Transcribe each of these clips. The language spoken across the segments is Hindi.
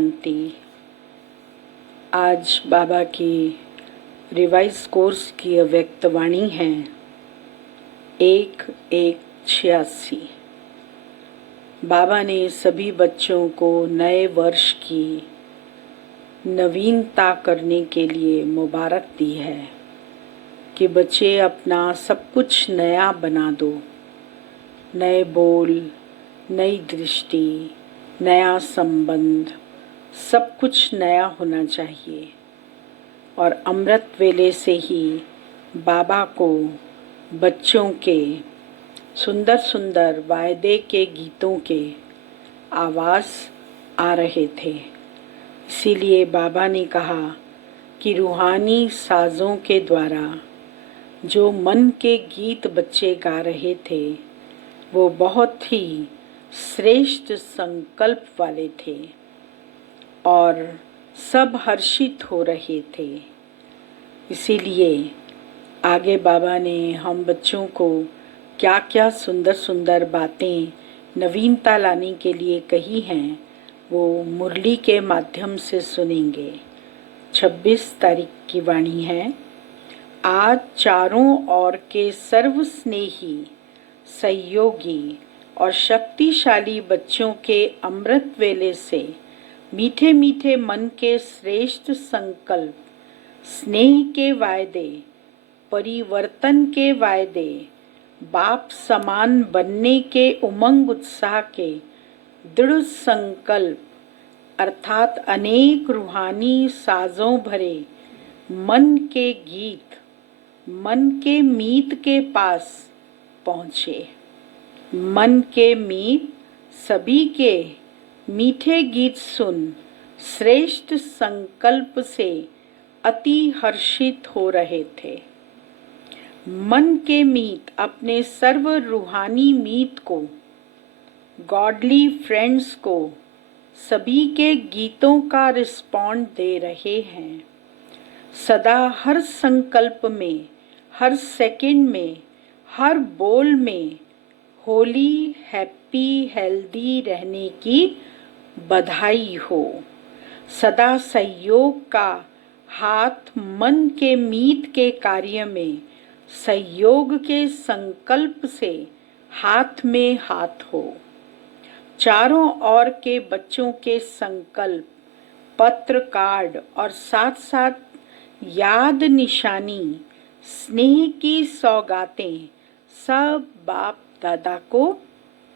शांति। आज बाबा की रिवाइज कोर्स की अव्यक्त वाणी है 1-1-86। बाबा ने सभी बच्चों को नए वर्ष की नवीनता करने के लिए मुबारक दी है कि बच्चे अपना सब कुछ नया बना दो। नए बोल, नई दृष्टि, नया संबंध, सब कुछ नया होना चाहिए। और अमृत वेले से ही बाबा को बच्चों के सुंदर सुंदर वायदे के गीतों के आवाज़ आ रहे थे। इसीलिए बाबा ने कहा कि रूहानी साज़ों के द्वारा जो मन के गीत बच्चे गा रहे थे वो बहुत ही श्रेष्ठ संकल्प वाले थे और सब हर्षित हो रहे थे। इसीलिए आगे बाबा ने हम बच्चों को क्या क्या सुंदर सुंदर बातें नवीनता लाने के लिए कही हैं वो मुरली के माध्यम से सुनेंगे। 26 तारीख की वाणी है। आज चारों ओर के सर्वस्नेही, सहयोगी और शक्तिशाली बच्चों के अमृत वेले से मीठे मीठे मन के श्रेष्ठ संकल्प, स्नेह के वायदे, परिवर्तन के वायदे, बाप समान बनने के उमंग उत्साह के दृढ़ संकल्प अर्थात अनेक रूहानी साजों भरे मन के गीत मन के मीत के पास पहुँचे। मन के मीत सभी के मीठे गीत सुन श्रेष्ठ संकल्प से अति हर्षित हो रहे थे। मन के मीत अपने सर्व रूहानी मीत को, गॉडली फ्रेंड्स को सभी के गीतों का रिस्पॉन्ड दे रहे हैं। सदा हर संकल्प में, हर सेकंड में, हर बोल में होली, हैप्पी, हेल्दी रहने की बधाई हो। सदा सहयोग का हाथ मन के मीत के कार्य में सहयोग के संकल्प से हाथ में हाथ हो। चारों ओर के बच्चों के संकल्प, पत्र, कार्ड और साथ साथ याद निशानी, स्नेह की सौगातें सब बाप दादा को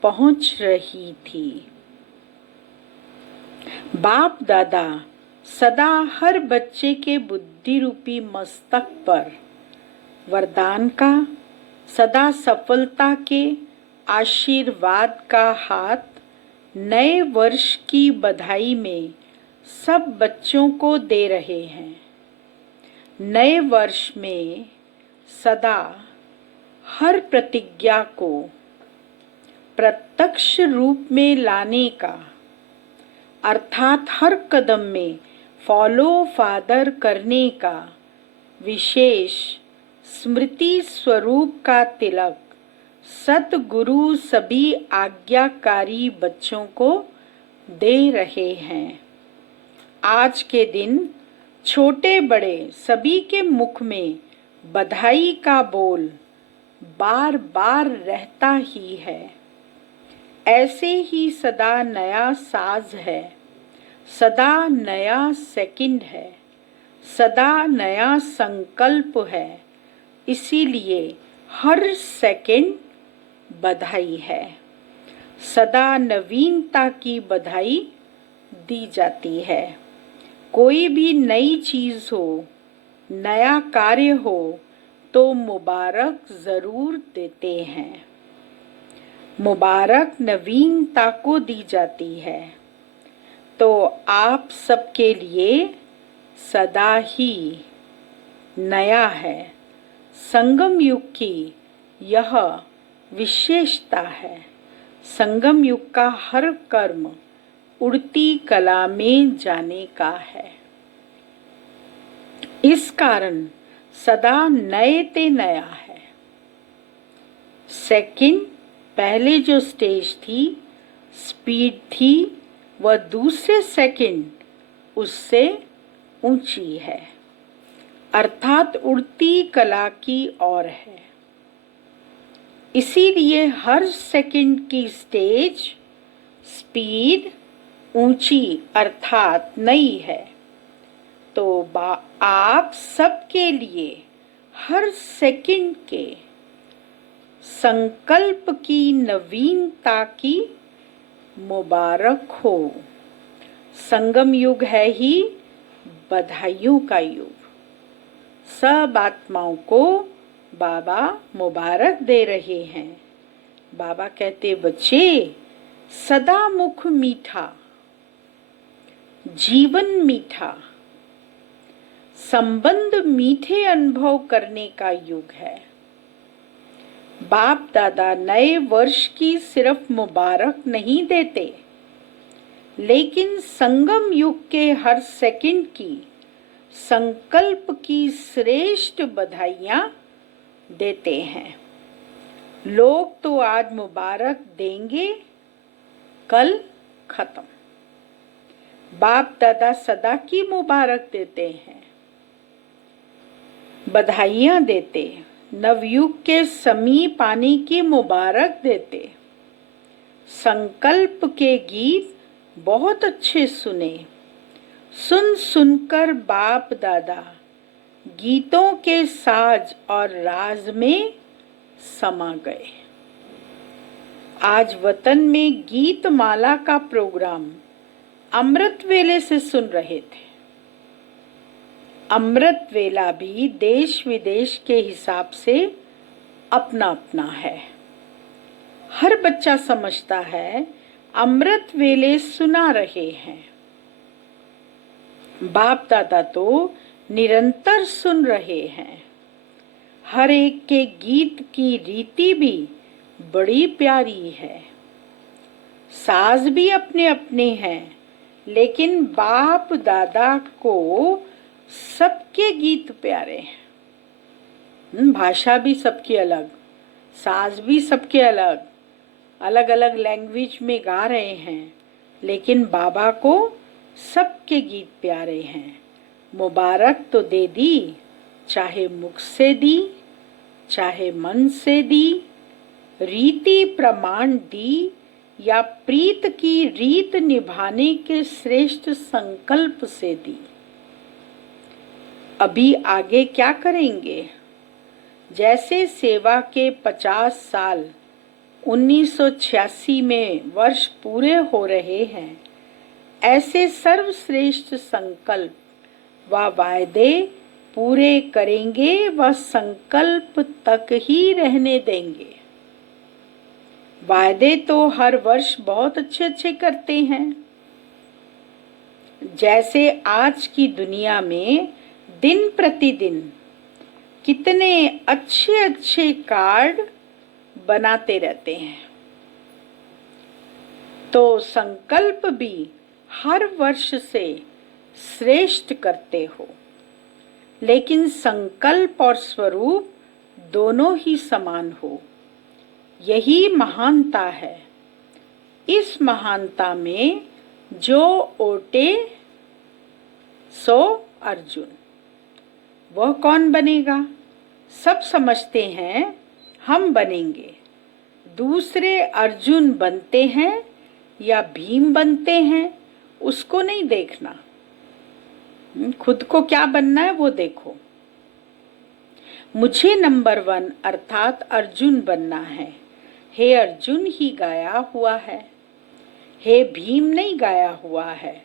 पहुंच रही थी। बाप दादा सदा हर बच्चे के बुद्धि रूपी मस्तक पर वरदान का, सदा सफलता के आशीर्वाद का हाथ नए वर्ष की बधाई में सब बच्चों को दे रहे हैं। नए वर्ष में सदा हर प्रतिज्ञा को प्रत्यक्ष रूप में लाने का अर्थात हर कदम में फॉलो फादर करने का विशेष स्मृति स्वरूप का तिलक सतगुरु सभी आज्ञाकारी बच्चों को दे रहे हैं। आज के दिन छोटे बड़े सभी के मुख में बधाई का बोल बार बार रहता ही है। ऐसे ही सदा नया साज है, सदा नया सेकंड है, सदा नया संकल्प है। इसीलिए हर सेकंड बधाई है। सदा नवीनता की बधाई दी जाती है। कोई भी नई चीज हो, नया कार्य हो तो मुबारक जरूर देते हैं। मुबारक नवीनता को दी जाती है। तो आप सबके लिए सदा ही नया है। संगम युग की यह विशेषता है। संगम युग का हर कर्म उड़ती कला में जाने का है। इस कारण सदा नए ते नया है। सेकंड पहले जो स्टेज थी, स्पीड थी, वह दूसरे सेकंड उससे ऊंची है, अर्थात उड़ती कला की ओर है। इसीलिए हर सेकंड की स्टेज स्पीड ऊंची अर्थात नई है। तो आप सबके लिए हर सेकंड के संकल्प की नवीनता की मुबारक हो। संगम युग है ही बधाइयों का युग। सब आत्माओं को बाबा मुबारक दे रहे हैं। बाबा कहते, बच्चे सदा मुख मीठा, जीवन मीठा, संबंध मीठे अनुभव करने का युग है। बाप दादा नए वर्ष की सिर्फ मुबारक नहीं देते, लेकिन संगम युग के हर सेकंड की संकल्प की श्रेष्ठ बधाइयां देते हैं। लोग तो आज मुबारक देंगे, कल खत्म। बाप दादा सदा की मुबारक देते हैं, बधाइयां देते, नवयुग के समीप आने की मुबारक देते। संकल्प के गीत बहुत अच्छे सुने, सुन सुनकर बाप दादा गीतों के साज और राज में समा गए। आज वतन में गीत माला का प्रोग्राम अमृत वेले से सुन रहे थे। अमृत वेला भी देश विदेश के हिसाब से अपना अपना है। हर बच्चा समझता है अमृत वेले सुना रहे हैं। बाप दादा तो निरंतर सुन रहे हैं। हर एक के गीत की रीति भी बड़ी प्यारी है। साज भी अपने अपने हैं, लेकिन बाप दादा को सबके गीत प्यारे हैं। भाषा भी सबकी अलग, साज भी सबके अलग, अलग अलग लैंग्वेज में गा रहे हैं, लेकिन बाबा को सबके गीत प्यारे हैं। मुबारक तो दे दी, चाहे मुख से दी, चाहे मन से दी, रीति प्रमाण दी, या प्रीत की रीत निभाने के श्रेष्ठ संकल्प से दी। अभी आगे क्या करेंगे? जैसे सेवा के 50 साल 1986 में वर्ष पूरे हो रहे हैं, ऐसे सर्वश्रेष्ठ संकल्प व वायदे पूरे करेंगे व संकल्प तक ही रहने देंगे। वायदे तो हर वर्ष बहुत अच्छे अच्छे करते हैं। जैसे आज की दुनिया में दिन प्रतिदिन कितने अच्छे अच्छे कार्ड बनाते रहते हैं, तो संकल्प भी हर वर्ष से श्रेष्ठ करते हो, लेकिन संकल्प और स्वरूप दोनों ही समान हो। यही महानता है। इस महानता में जो ओटे सो अर्जुन, वह कौन बनेगा? सब समझते हैं हम बनेंगे। दूसरे अर्जुन बनते हैं या भीम बनते हैं, उसको नहीं देखना। खुद को क्या बनना है वो देखो। मुझे नंबर 1 अर्थात अर्जुन बनना है। हे अर्जुन ही गाया हुआ है, हे भीम नहीं गाया हुआ है।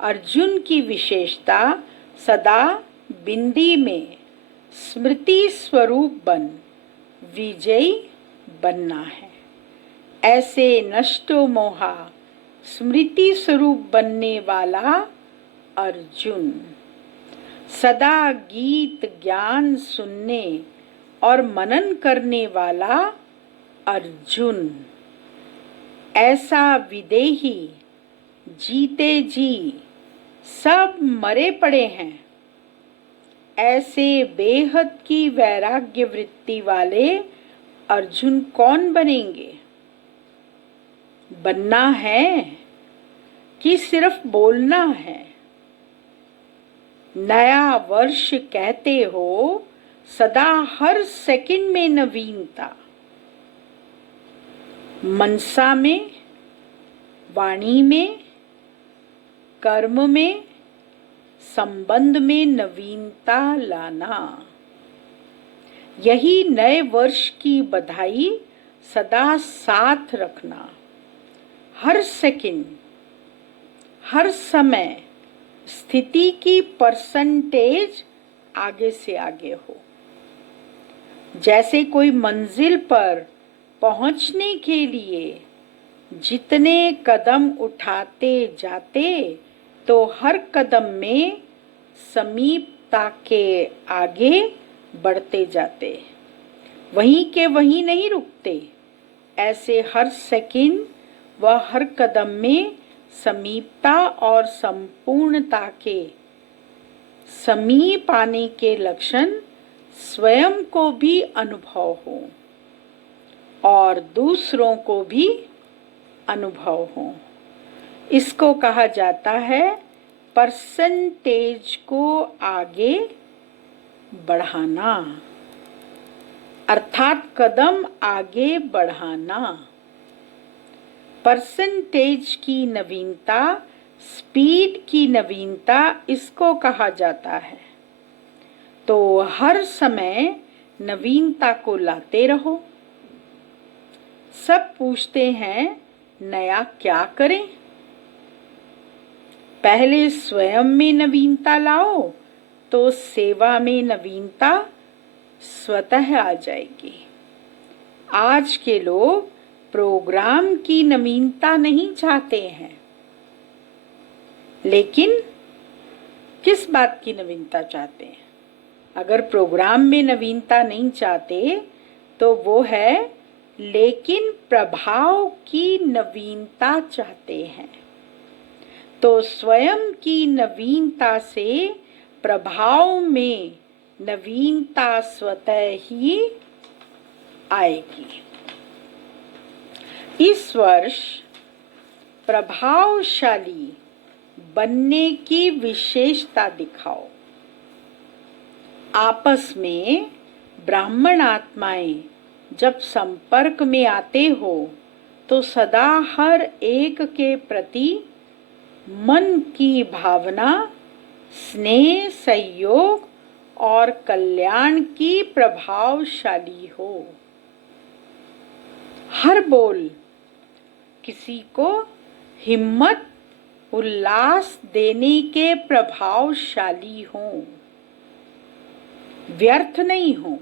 अर्जुन की विशेषता सदा बिंदी में स्मृति स्वरूप बन विजयी बनना है। ऐसे नष्टो मोहा स्मृति स्वरूप बनने वाला अर्जुन, सदा गीत ज्ञान सुनने और मनन करने वाला अर्जुन, ऐसा विदेही जीते जी सब मरे पड़े हैं। ऐसे बेहद की वैराग्य वृत्ति वाले अर्जुन कौन बनेंगे? बनना है कि सिर्फ बोलना है? नया वर्ष कहते हो, सदा हर सेकंड में नवीनता। मनसा में, वाणी में, कर्म में, संबंध में नवीनता लाना, यही नए वर्ष की बधाई सदा साथ रखना। हर सेकंड, हर समय स्थिति की परसेंटेज आगे से आगे हो। जैसे कोई मंजिल पर पहुंचने के लिए जितने कदम उठाते जाते, तो हर कदम में समीपता के आगे बढ़ते जाते, वहीं के वहीं नहीं रुकते। ऐसे हर सेकंड व हर कदम में समीपता और संपूर्णता के समीप आने के लक्षण स्वयं को भी अनुभव हो और दूसरों को भी अनुभव हो। इसको कहा जाता है परसेंटेज को आगे बढ़ाना, अर्थात कदम आगे बढ़ाना। परसेंटेज की नवीनता, स्पीड की नवीनता, इसको कहा जाता है। तो हर समय नवीनता को लाते रहो। सब पूछते हैं नया क्या करें? पहले स्वयं में नवीनता लाओ तो सेवा में नवीनता स्वतः आ जाएगी। आज के लोग प्रोग्राम की नवीनता नहीं चाहते हैं, लेकिन किस बात की नवीनता चाहते हैं? अगर प्रोग्राम में नवीनता नहीं चाहते तो वो है, लेकिन प्रभाव की नवीनता चाहते हैं। तो स्वयं की नवीनता से प्रभाव में नवीनता स्वतः ही आएगी। इस वर्ष प्रभावशाली बनने की विशेषता दिखाओ। आपस में ब्राह्मण आत्माएं जब संपर्क में आते हो तो सदा हर एक के प्रति मन की भावना, स्नेह, सहयोग और कल्याण की प्रभावशाली हो। हर बोल किसी को हिम्मत, उल्लास देने के प्रभावशाली हो, व्यर्थ नहीं हो।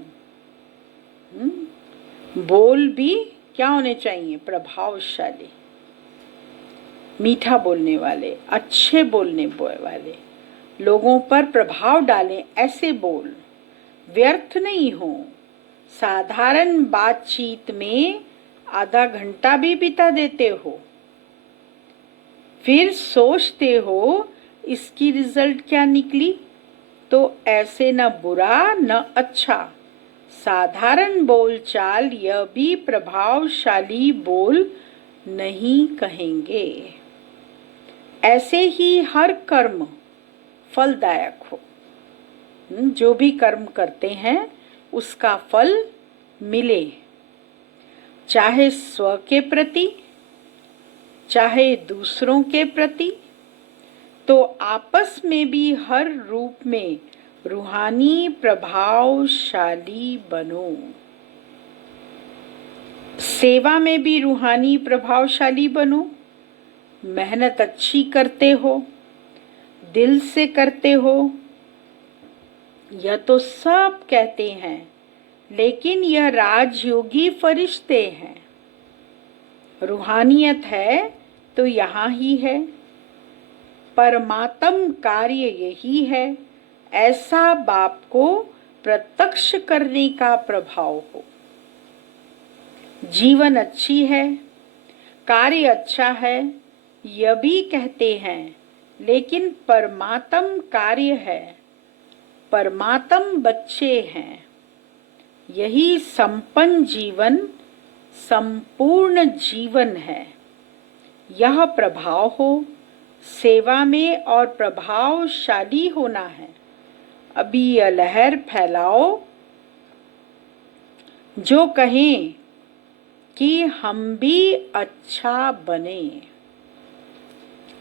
बोल भी क्या होने चाहिए? प्रभावशाली, मीठा बोलने वाले, अच्छे बोलने वाले, लोगों पर प्रभाव डालें ऐसे बोल, व्यर्थ नहीं हो। साधारण बातचीत में आधा घंटा भी बिता देते हो, फिर सोचते हो इसकी रिजल्ट क्या निकली, तो ऐसे न बुरा न अच्छा। साधारण बोलचाल यह भी प्रभावशाली बोल नहीं कहेंगे। ऐसे ही हर कर्म फलदायक हो। जो भी कर्म करते हैं उसका फल मिले, चाहे स्व के प्रति, चाहे दूसरों के प्रति। तो आपस में भी हर रूप में रूहानी प्रभावशाली बनो। सेवा में भी रूहानी प्रभावशाली बनो। मेहनत अच्छी करते हो, दिल से करते हो, यह तो सब कहते हैं, लेकिन यह राजयोगी फरिश्ते हैं। रूहानियत है तो यहाँ ही है। परमात्म कार्य यही है, ऐसा बाप को प्रत्यक्ष करने का प्रभाव हो। जीवन अच्छी है, कार्य अच्छा है, यह भी कहते हैं, लेकिन परमात्म कार्य है, परमात्म बच्चे हैं। यही संपन्न जीवन, संपूर्ण जीवन है। यह प्रभाव हो सेवा में और प्रभावशाली होना है। अभी यह लहर फैलाओ जो कहें कि हम भी अच्छा बने।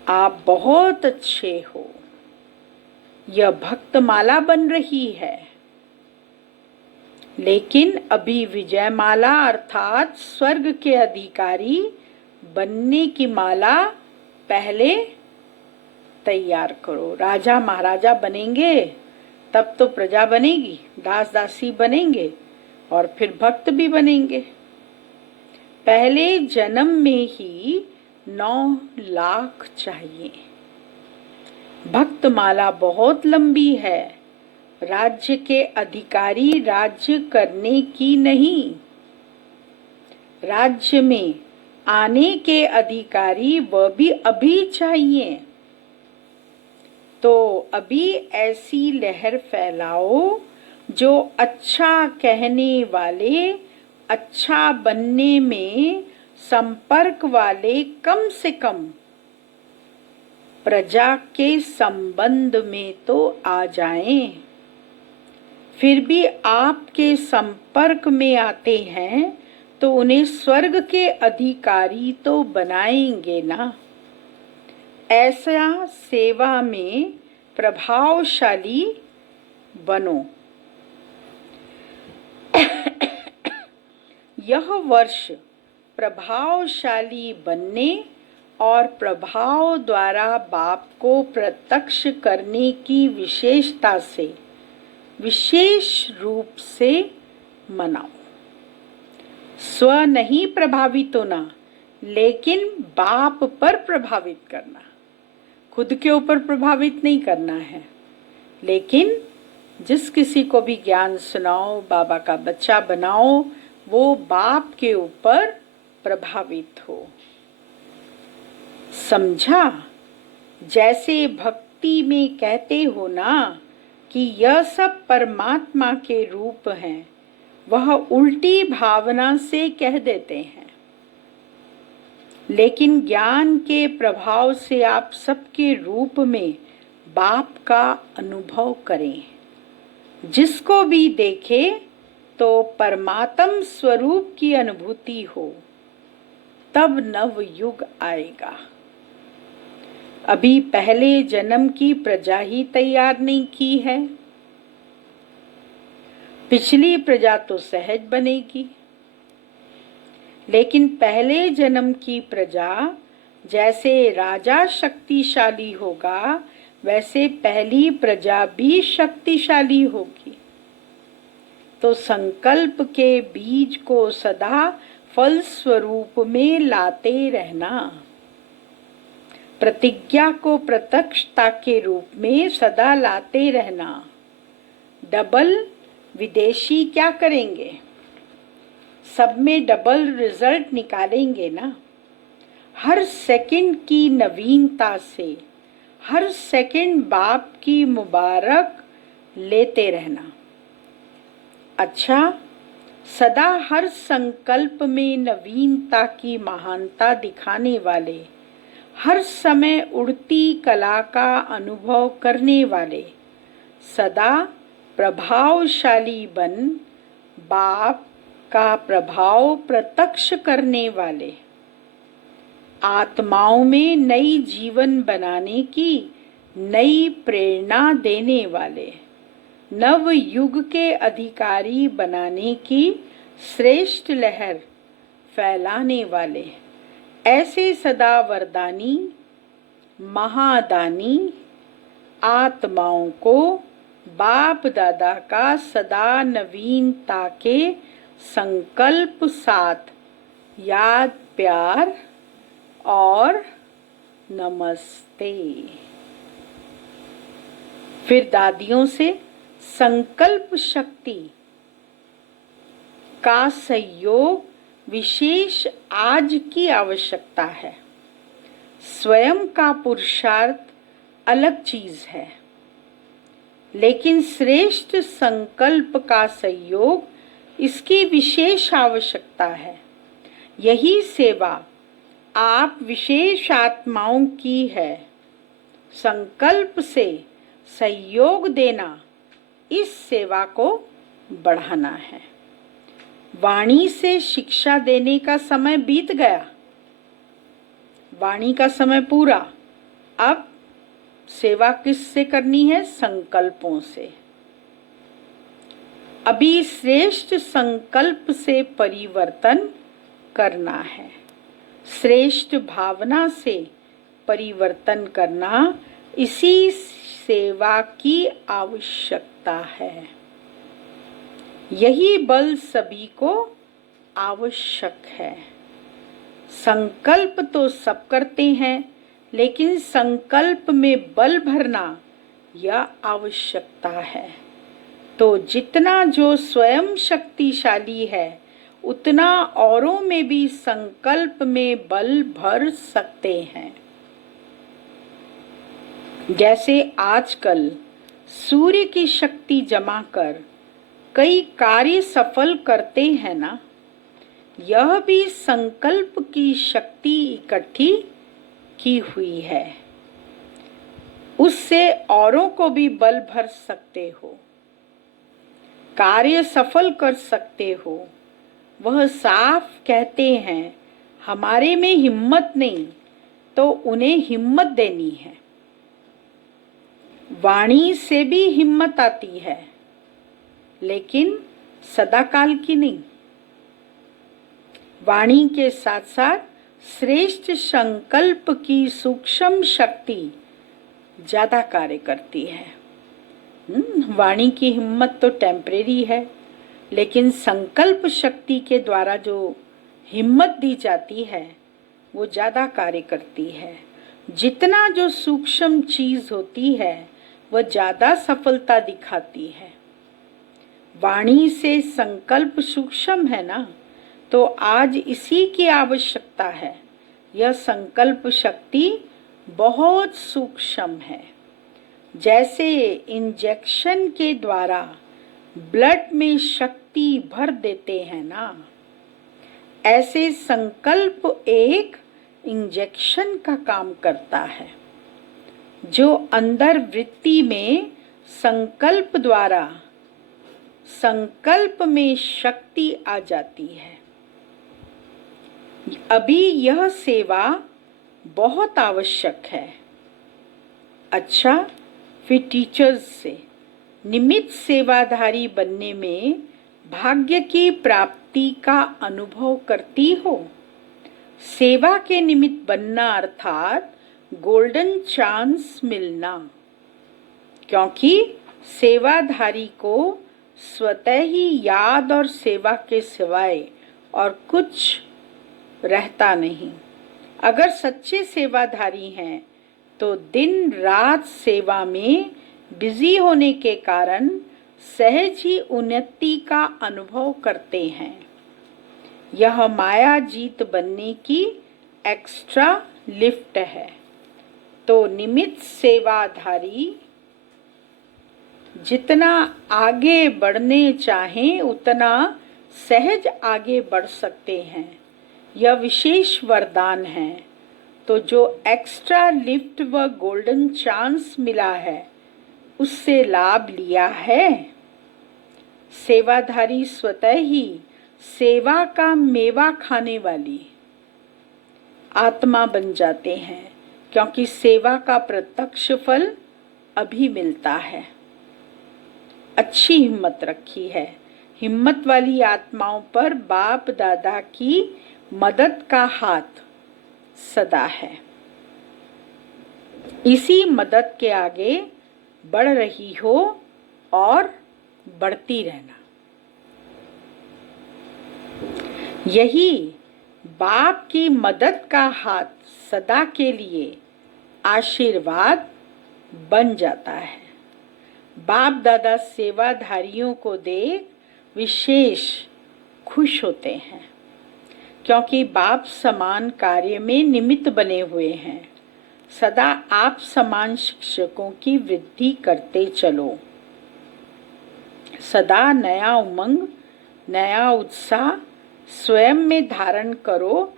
आप बहुत अच्छे हो। यह भक्तमाला बन रही है, लेकिन अभी विजयमाला अर्थात स्वर्ग के अधिकारी बनने की माला पहले तैयार करो। राजा महाराजा बनेंगे तब तो प्रजा बनेगी, दास दासी बनेंगे और फिर भक्त भी बनेंगे। पहले जन्म में ही 9 लाख चाहिए। भक्तमाला बहुत लंबी है। राज्य के अधिकारी राज्य करने की नहीं, राज्य में आने के अधिकारी वह भी अभी चाहिए। तो अभी ऐसी लहर फैलाओ जो अच्छा कहने वाले, अच्छा बनने में संपर्क वाले कम से कम प्रजा के संबंध में तो आ जाएं। फिर भी आपके संपर्क में आते हैं तो उन्हें स्वर्ग के अधिकारी तो बनाएंगे ना। ऐसा सेवा में प्रभावशाली बनो। यह वर्ष प्रभावशाली बनने और प्रभाव द्वारा बाप को प्रत्यक्ष करने की विशेषता से विशेष रूप से मनाओ। स्व नहीं प्रभावित होना, लेकिन बाप पर प्रभावित करना। खुद के ऊपर प्रभावित नहीं करना है, लेकिन जिस किसी को भी ज्ञान सुनाओ, बाबा का बच्चा बनाओ, वो बाप के ऊपर प्रभावित हो। समझा? जैसे भक्ति में कहते हो ना कि यह सब परमात्मा के रूप हैं, वह उल्टी भावना से कह देते हैं, लेकिन ज्ञान के प्रभाव से आप सबके रूप में बाप का अनुभव करें। जिसको भी देखे तो परमात्म स्वरूप की अनुभूति हो, तब नव युग आएगा। अभी पहले जन्म की प्रजा ही तैयार नहीं की है। पिछली प्रजा तो सहज बनेगी, लेकिन पहले जन्म की प्रजा जैसे राजा शक्तिशाली होगा, वैसे पहली प्रजा भी शक्तिशाली होगी। तो संकल्प के बीज को सदा फल स्वरूप में लाते रहना। प्रतिज्ञा को प्रत्यक्षता के रूप में सदा लाते रहना। डबल विदेशी क्या करेंगे? सब में डबल रिजल्ट निकालेंगे ना। हर सेकंड की नवीनता से हर सेकंड बाप की मुबारक लेते रहना। अच्छा, सदा हर संकल्प में नवीनता की महानता दिखाने वाले, हर समय उड़ती कला का अनुभव करने वाले, सदा प्रभावशाली बन बाप का प्रभाव प्रत्यक्ष करने वाले, आत्माओं में नई जीवन बनाने की नई प्रेरणा देने वाले, नव युग के अधिकारी बनाने की श्रेष्ठ लहर फैलाने वाले, ऐसे सदा वरदानी महादानी आत्माओं को बाप दादा का सदा नवीनता के संकल्प साथ याद, प्यार और नमस्ते। फिर दादियों से संकल्प शक्ति का सहयोग विशेष आज की आवश्यकता है। स्वयं का पुरुषार्थ अलग चीज है, लेकिन श्रेष्ठ संकल्प का सहयोग इसकी विशेष आवश्यकता है। यही सेवा आप विशेष आत्माओं की है। संकल्प से सहयोग देना, इस सेवा को बढ़ाना है। वाणी से शिक्षा देने का समय बीत गया, वाणी का समय पूरा। अब सेवा किससे करनी है? संकल्पों से। अभी श्रेष्ठ संकल्प से परिवर्तन करना है, श्रेष्ठ भावना से परिवर्तन करना, इसी सेवा की आवश्यकता है। यही बल सभी को आवश्यक है। संकल्प तो सब करते हैं, लेकिन संकल्प में बल भरना यह आवश्यकता है। तो जितना जो स्वयं शक्तिशाली है, उतना औरों में भी संकल्प में बल भर सकते हैं। जैसे आजकल सूर्य की शक्ति जमा कर कई कार्य सफल करते हैं ना, यह भी संकल्प की शक्ति इकट्ठी की हुई है। उससे औरों को भी बल भर सकते हो, कार्य सफल कर सकते हो। वह साफ कहते हैं, हमारे में हिम्मत नहीं, तो उन्हें हिम्मत देनी है। वाणी से भी हिम्मत आती है, लेकिन सदाकाल की नहीं। वाणी के साथ साथ श्रेष्ठ संकल्प की सूक्ष्म शक्ति ज्यादा कार्य करती है। वाणी की हिम्मत तो टेम्परेरी है, लेकिन संकल्प शक्ति के द्वारा जो हिम्मत दी जाती है वो ज्यादा कार्य करती है। जितना जो सूक्ष्म चीज होती है वह ज्यादा सफलता दिखाती है। वाणी से संकल्प सूक्ष्म है ना, तो आज इसी की आवश्यकता है। यह संकल्प शक्ति बहुत सूक्ष्म है। जैसे इंजेक्शन के द्वारा ब्लड में शक्ति भर देते हैं ना, ऐसे संकल्प एक इंजेक्शन का काम करता है, जो अंदर वृत्ति में संकल्प द्वारा संकल्प में शक्ति आ जाती है। अभी यह सेवा बहुत आवश्यक है। अच्छा, फिर टीचर्स से निमित्त सेवाधारी बनने में भाग्य की प्राप्ति का अनुभव करती हो। सेवा के निमित्त बनना अर्थात गोल्डन चांस मिलना, क्योंकि सेवाधारी को स्वतः ही याद और सेवा के सिवाय और कुछ रहता नहीं। अगर सच्चे सेवाधारी हैं तो दिन रात सेवा में बिजी होने के कारण सहज ही उन्नति का अनुभव करते हैं। यह माया जीत बनने की एक्स्ट्रा लिफ्ट है। तो निमित्त सेवाधारी जितना आगे बढ़ने चाहें उतना सहज आगे बढ़ सकते हैं। यह विशेष वरदान है। तो जो एक्स्ट्रा लिफ्ट व गोल्डन चांस मिला है, उससे लाभ लिया है। सेवाधारी स्वतः ही सेवा का मेवा खाने वाली आत्मा बन जाते हैं, क्योंकि सेवा का प्रत्यक्ष फल अभी मिलता है। अच्छी हिम्मत रखी है। हिम्मत वाली आत्माओं पर बाप दादा की मदद का हाथ सदा है। इसी मदद के आगे बढ़ रही हो और बढ़ती रहना। यही बाप की मदद का हाथ सदा के लिए आशीर्वाद बन जाता है। बाप दादा सेवाधारियों को देख विशेष खुश होते हैं, क्योंकि बाप समान कार्य में निमित्त बने हुए हैं। सदा आप समान शिक्षकों की वृद्धि करते चलो। सदा नया उमंग, नया उत्साह स्वयं में धारण करो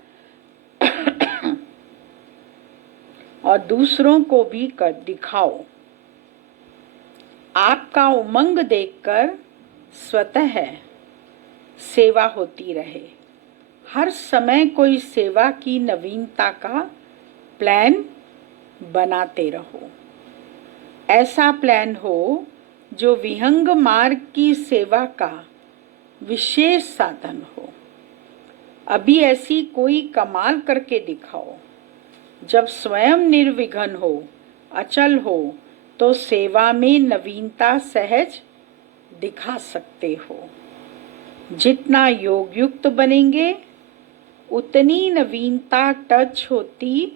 और दूसरों को भी कर दिखाओ। आपका उमंग देखकर स्वतः सेवा होती रहे। हर समय कोई सेवा की नवीनता का प्लान बनाते रहो। ऐसा प्लान हो जो विहंग मार्ग की सेवा का विशेष साधन हो। अभी ऐसी कोई कमाल करके दिखाओ। जब स्वयं निर्विघ्न हो, अचल हो, तो सेवा में नवीनता सहज दिखा सकते हो। जितना योग युक्त बनेंगे उतनी नवीनता टच होती।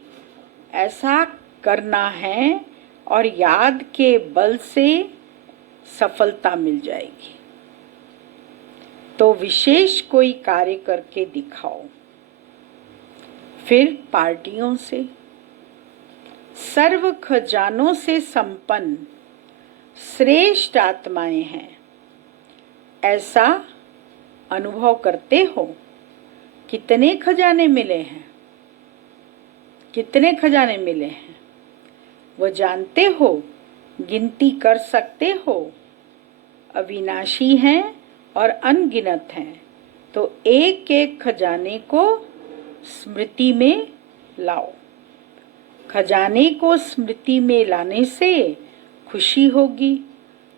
ऐसा करना है और याद के बल से सफलता मिल जाएगी। तो विशेष कोई कार्य करके दिखाओ। फिर पार्टियों से, सर्व खजानों से संपन्न श्रेष्ठ आत्माएं हैं, ऐसा अनुभव करते हो। कितने खजाने मिले हैं, कितने खजाने मिले हैं वो जानते हो, गिनती कर सकते हो। अविनाशी हैं और अनगिनत हैं। तो एक एक खजाने को स्मृति में लाओ। खजाने को स्मृति में लाने से खुशी होगी।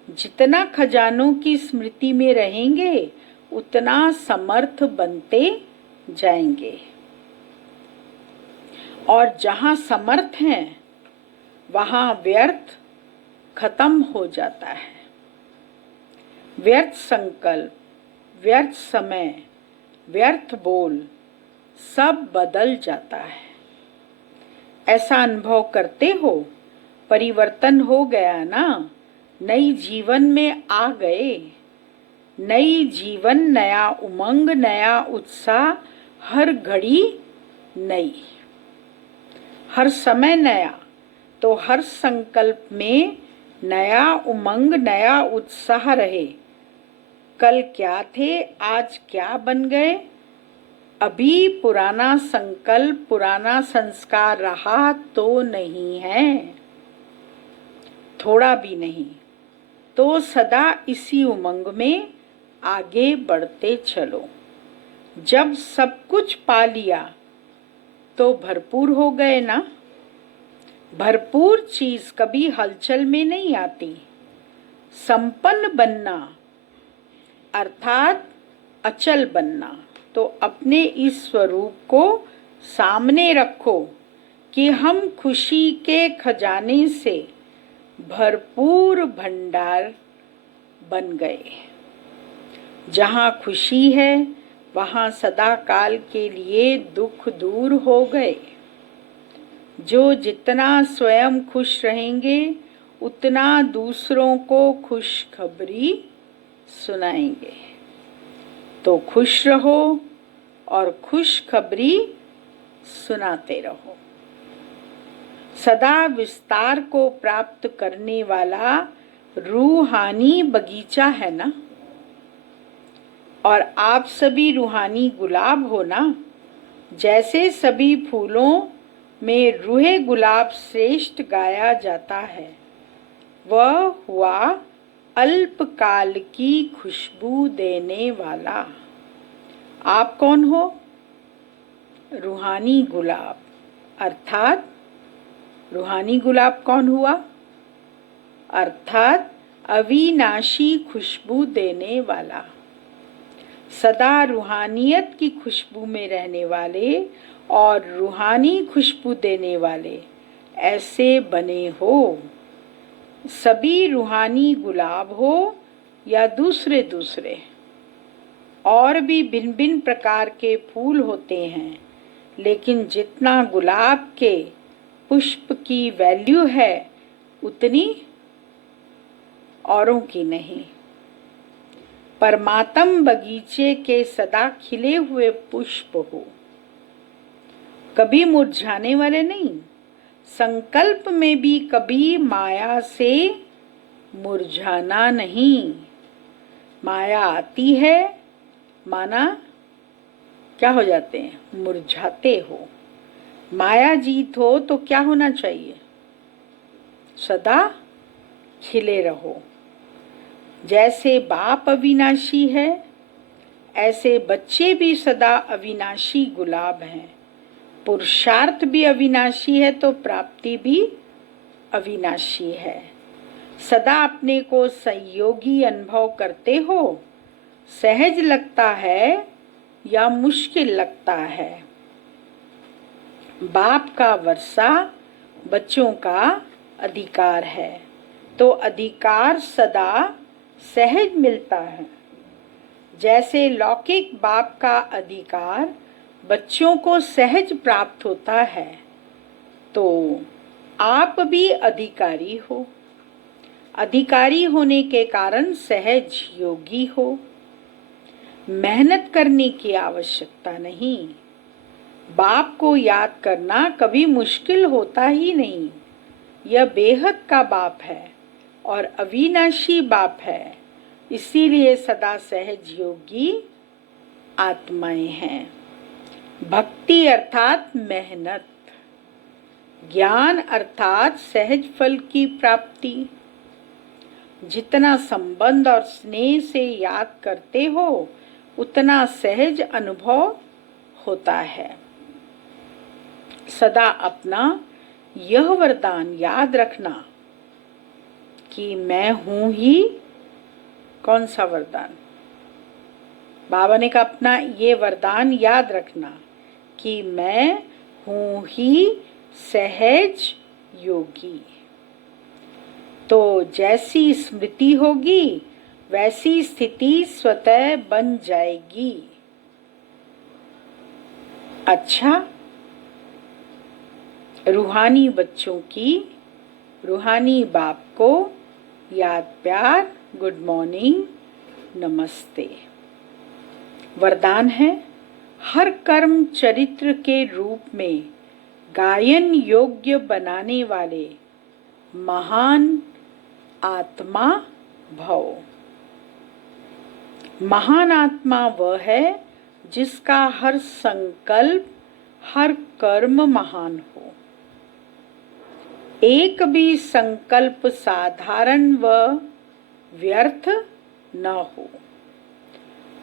जितना खजानों की स्मृति में रहेंगे उतना समर्थ बनते जाएंगे। और जहाँ समर्थ हैं वहाँ व्यर्थ खत्म हो जाता है। व्यर्थ संकल्प, व्यर्थ समय, व्यर्थ बोल सब बदल जाता है। ऐसा अनुभव करते हो, परिवर्तन हो गया ना। नई जीवन में आ गए। नई जीवन, नया उमंग, नया उत्साह, हर घड़ी नई, हर समय नया। तो हर संकल्प में नया उमंग, नया उत्साह रहे। कल क्या थे, आज क्या बन गए। अभी पुराना संकल्प, पुराना संस्कार रहा तो नहीं है, थोड़ा भी नहीं। तो सदा इसी उमंग में आगे बढ़ते चलो। जब सब कुछ पा लिया तो भरपूर हो गए ना। भरपूर चीज कभी हलचल में नहीं आती। संपन्न बनना अर्थात अचल बनना। तो अपने इस स्वरूप को सामने रखो कि हम खुशी के खजाने से भरपूर भंडार बन गए। जहाँ खुशी है वहाँ सदा काल के लिए दुख दूर हो गए। जो जितना स्वयं खुश रहेंगे उतना दूसरों को खुशखबरी सुनाएंगे। तो खुश रहो और खुशखबरी सुनाते रहो। सदा विस्तार को प्राप्त करने वाला रूहानी बगीचा है ना। और आप सभी रूहानी गुलाब हो ना। जैसे सभी फूलों में रूहे गुलाब श्रेष्ठ गाया जाता है, वह हुआ अल्पकाल की खुशबू देने वाला। आप कौन हो? रूहानी गुलाब। अर्थात रूहानी गुलाब कौन हुआ? अर्थात अविनाशी खुशबू देने वाला। सदा रूहानियत की खुशबू में रहने वाले और रूहानी खुशबू देने वाले ऐसे बने हो। सभी रूहानी गुलाब हो या दूसरे दूसरे और भी भिन्न भिन्न प्रकार के फूल होते हैं, लेकिन जितना गुलाब के पुष्प की वैल्यू है उतनी औरों की नहीं। परमात्म बगीचे के सदा खिले हुए पुष्प हो, कभी मुरझाने वाले नहीं। संकल्प में भी कभी माया से मुरझाना नहीं। माया आती है, माना क्या हो जाते हैं? मुरझाते हो। माया जीत हो तो क्या होना चाहिए? सदा खिले रहो। जैसे बाप अविनाशी है, ऐसे बच्चे भी सदा अविनाशी गुलाब हैं। पुरुषार्थ भी अविनाशी है तो प्राप्ति भी अविनाशी है। सदा अपने को संयोगी अनुभव करते हो। सहज लगता है या मुश्किल लगता है? बाप का वर्षा बच्चों का अधिकार है, तो अधिकार सदा सहज मिलता है। जैसे लौकिक बाप का अधिकार बच्चों को सहज प्राप्त होता है, तो आप भी अधिकारी हो। अधिकारी होने के कारण सहज योगी हो। मेहनत करने की आवश्यकता नहीं। बाप को याद करना कभी मुश्किल होता ही नहीं। यह बेहद का बाप है और अविनाशी बाप है, इसीलिए सदा सहज योगी आत्माएं हैं। भक्ति अर्थात मेहनत, ज्ञान अर्थात सहज फल की प्राप्ति। जितना संबंध और स्नेह से याद करते हो, उतना सहज अनुभव होता है। सदा अपना यह वरदान याद रखना कि मैं हूं ही। कौन सा वरदान? बाबा ने कहा अपना ये वरदान याद रखना कि मैं हूं ही सहज योगी। तो जैसी स्मृति होगी वैसी स्थिति स्वतः बन जाएगी। अच्छा, रूहानी बच्चों की रूहानी बाप को याद प्यार, गुड मॉर्निंग, नमस्ते। वरदान है, हर कर्म चरित्र के रूप में गायन योग्य बनाने वाले महान आत्मा भव। महान आत्मा वह है जिसका हर संकल्प, हर कर्म महान हो। एक भी संकल्प साधारण व व्यर्थ न हो।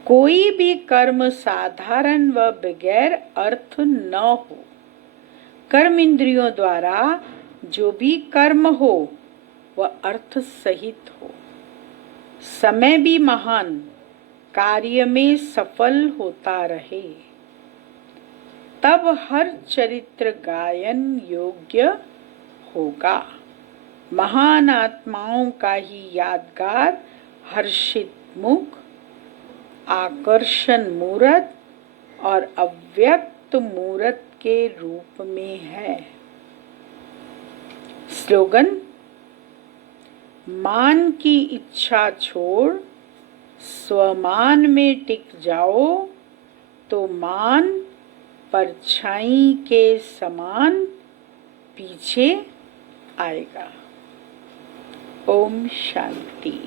कोई भी कर्म साधारण व बगैर अर्थ न हो। कर्म इंद्रियों द्वारा जो भी कर्म हो वह अर्थ सहित हो। समय भी महान कार्य में सफल होता रहे, तब हर चरित्र गायन योग्य होगा। महान आत्माओं का ही यादगार हर्षित मुख, आकर्षण मूर्त और अव्यक्त मूर्त के रूप में है। स्लोगन, मान की इच्छा छोड़ स्वमान में टिक जाओ तो मान परछाई के समान पीछे आएगा। ओम शांति।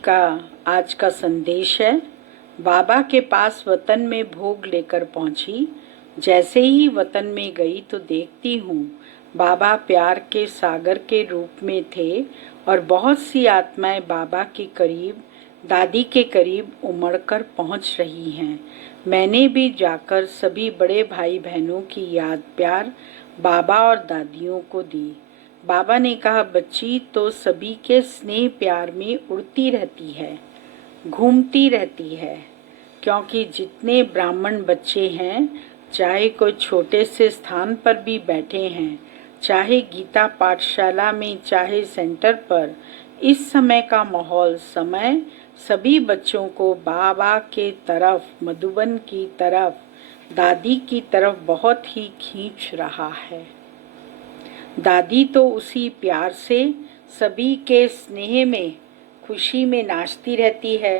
का आज का संदेश है, बाबा के पास वतन में भोग लेकर पहुंची। जैसे ही वतन में गई तो देखती हूँ बाबा प्यार के सागर के रूप में थे और बहुत सी आत्माएं बाबा के करीब, दादी के करीब उमड़कर पहुंच रही हैं। मैंने भी जाकर सभी बड़े भाई बहनों की याद प्यार बाबा और दादियों को दी। बाबा ने कहा, बच्ची तो सभी के स्नेह प्यार में उड़ती रहती है, घूमती रहती है, क्योंकि जितने ब्राह्मण बच्चे हैं, चाहे कोई छोटे से स्थान पर भी बैठे हैं, चाहे गीता पाठशाला में, चाहे सेंटर पर, इस समय का माहौल, समय सभी बच्चों को बाबा के तरफ, मधुबन की तरफ, दादी की तरफ बहुत ही खींच रहा है। दादी तो उसी प्यार से सभी के स्नेह में, खुशी में नाचती रहती है,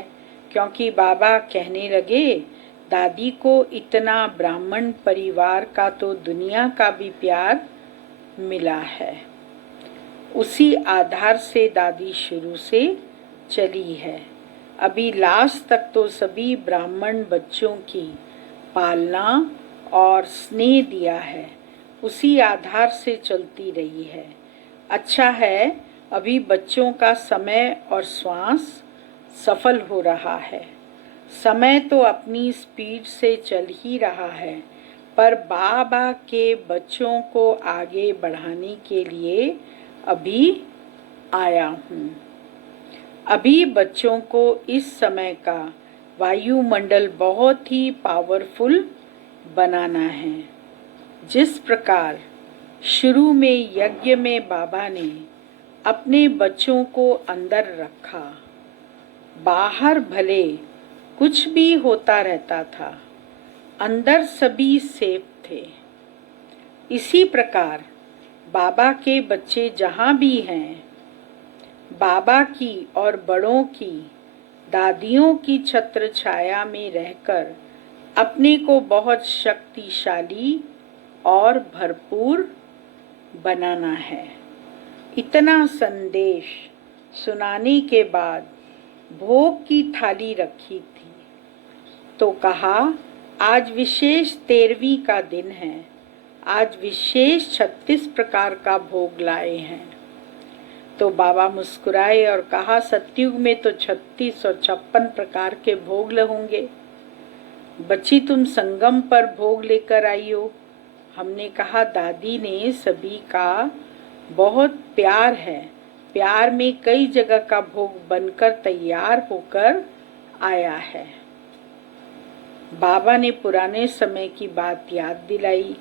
क्योंकि बाबा कहने लगे, दादी को इतना ब्राह्मण परिवार का तो दुनिया का भी प्यार मिला है। उसी आधार से दादी शुरू से चली है। अभी लास्ट तक तो सभी ब्राह्मण बच्चों की पालना और स्नेह दिया है, उसी आधार से चलती रही है। अच्छा है, अभी बच्चों का समय और श्वास सफल हो रहा है। समय तो अपनी स्पीड से चल ही रहा है, पर बाबा के बच्चों को आगे बढ़ाने के लिए अभी आया हूँ। अभी बच्चों को इस समय का वायुमंडल बहुत ही पावरफुल बनाना है। जिस प्रकार शुरू में यज्ञ में बाबा ने अपने बच्चों को अंदर रखा, बाहर भले कुछ भी होता रहता था, अंदर सभी सेफ थे। इसी प्रकार बाबा के बच्चे जहाँ भी हैं, बाबा की और बड़ों की, दादियों की छत्र छाया में रहकर अपने को बहुत शक्तिशाली और भरपूर बनाना है। इतना संदेश सुनाने के बाद भोग की थाली रखी थी, तो कहा आज विशेष 13वीं का दिन है, आज विशेष 36 प्रकार का भोग लाए हैं। तो बाबा मुस्कुराए और कहा सतयुग में तो 36 और 56 प्रकार के भोग होंगे, बच्ची तुम संगम पर भोग लेकर आई हो। हमने कहा दादी ने सभी का बहुत प्यार है, प्यार में कई जगह का भोग बनकर तैयार होकर आया है। बाबा ने पुराने समय की बात याद दिलाई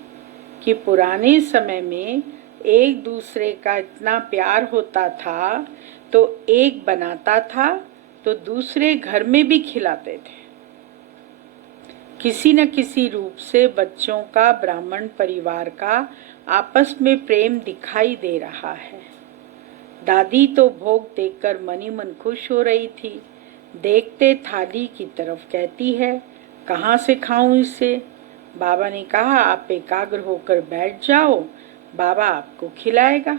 कि पुराने समय में एक दूसरे का इतना प्यार होता था, तो एक बनाता था तो दूसरे घर में भी खिलाते थे। किसी न किसी रूप से बच्चों का, ब्राह्मण परिवार का आपस में प्रेम दिखाई दे रहा है। दादी तो भोग देखकर मनी मन खुश हो रही थी। देखते थाली की तरफ कहती है कहाँ से खाऊं इसे। बाबा ने कहा आप एकाग्र होकर बैठ जाओ, बाबा आपको खिलाएगा।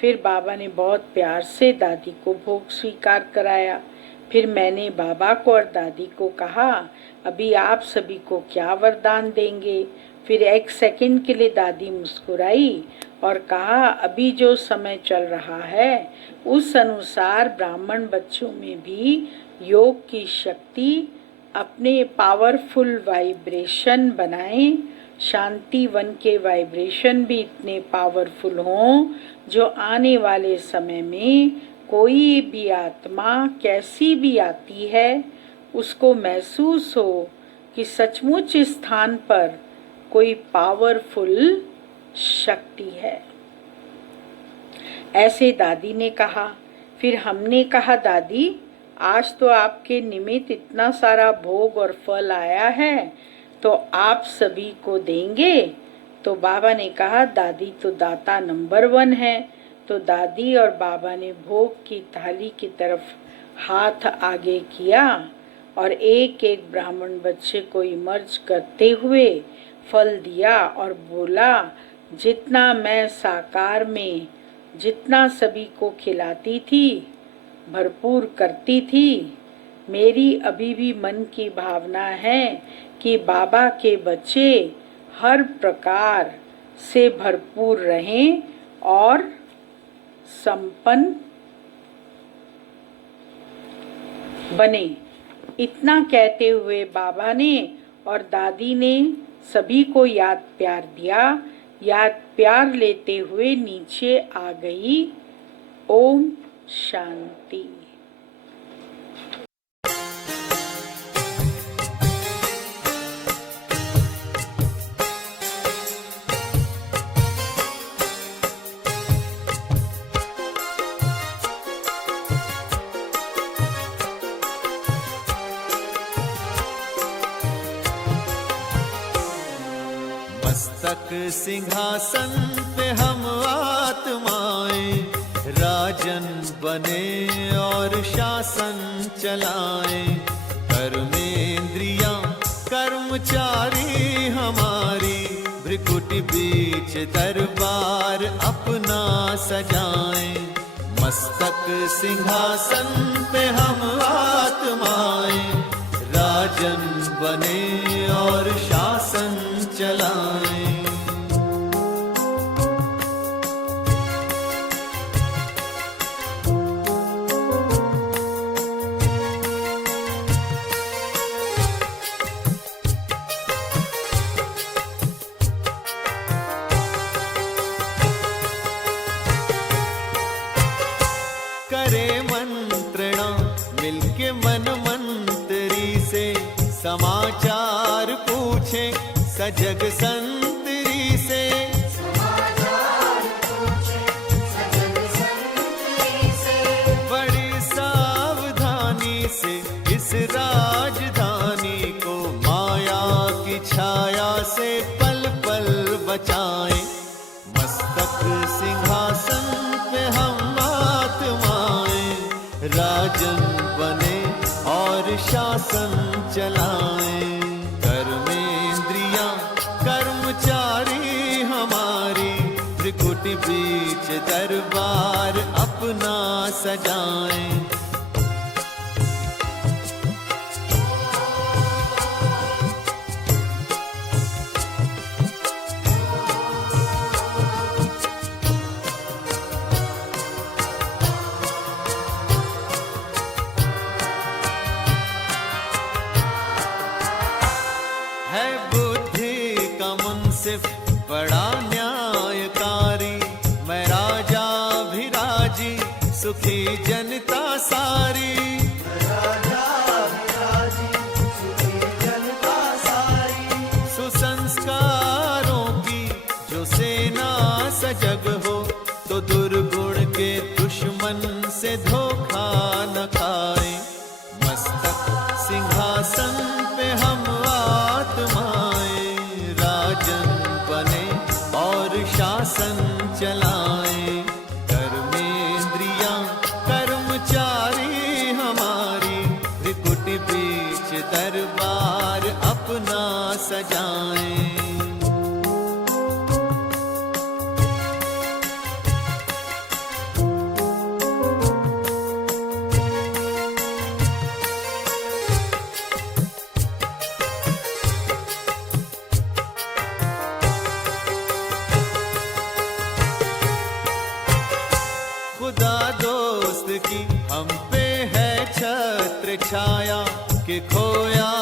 फिर बाबा ने बहुत प्यार से दादी को भोग स्वीकार कराया। फिर मैंने बाबा को और दादी को कहा अभी आप सभी को क्या वरदान देंगे। फिर एक सेकंड के लिए दादी मुस्कुराई और कहा अभी जो समय चल रहा है उस अनुसार ब्राह्मण बच्चों में भी योग की शक्ति अपने पावरफुल वाइब्रेशन बनाएं, शांति वन के वाइब्रेशन भी इतने पावरफुल हों जो आने वाले समय में कोई भी आत्मा कैसी भी आती है उसको महसूस हो कि सचमुच इस स्थान पर कोई पावरफुल शक्ति है। ऐसे दादी ने कहा। फिर हमने कहा दादी आज तो आपके निमित्त इतना सारा भोग और फल आया है, तो आप सभी को देंगे। तो बाबा ने कहा दादी तो दाता नंबर 1 है। तो दादी और बाबा ने भोग की थाली की तरफ हाथ आगे किया और एक एक ब्राह्मण बच्चे को इमर्ज करते हुए फल दिया और बोला जितना मैं साकार में जितना सभी को खिलाती थी, भरपूर करती थी, मेरी अभी भी मन की भावना है कि बाबा के बच्चे हर प्रकार से भरपूर रहें और संपन्न बने। इतना कहते हुए बाबा ने और दादी ने सभी को याद प्यार दिया। याद प्यार लेते हुए नीचे आ गई। ओम शांति। मस्तक सिंहासन पे हम आत्माएं राजन बने और शासन चलाएं। कर्मेंद्रियां कर्मचारी हमारी भ्रिकुटी बीच दरबार अपना सजाएं। मस्तक सिंहासन पे हम आत्माएं राजन बने और शासन चलाएं। करे मंत्रणा मिलके मन मंत्री से, समाचार पूछे सजग संतरी से। बड़ी सावधानी से इस राजधानी को माया की छाया से पल पल बचाएं। मस्तक सिंहासन पे हम राजन बने और शासन चलाएं। कर्मेंद्रियां कर्मचारी हमारी, त्रिकुटी बीच दरबार अपना सजाएं। है बुद्धि का मुंसिफ बड़ा न्यायकारी, मैं राजा भी राजी सुखी जनता सारी। सुसंस्कारों की जो सेना सजग हो, तो दुर्गुण के दुश्मन से धोखा न खाए। मस्तक सिंहासन पे हम आत्माएं, राजन बने और शासन चलाएं। कर्मेंद्रियां कर्मचारी हमारी, त्रिकुटी बीच दरबार अपना सजाएं। खुदा दोस्त की हम पे है छत्र छाया, कि खोया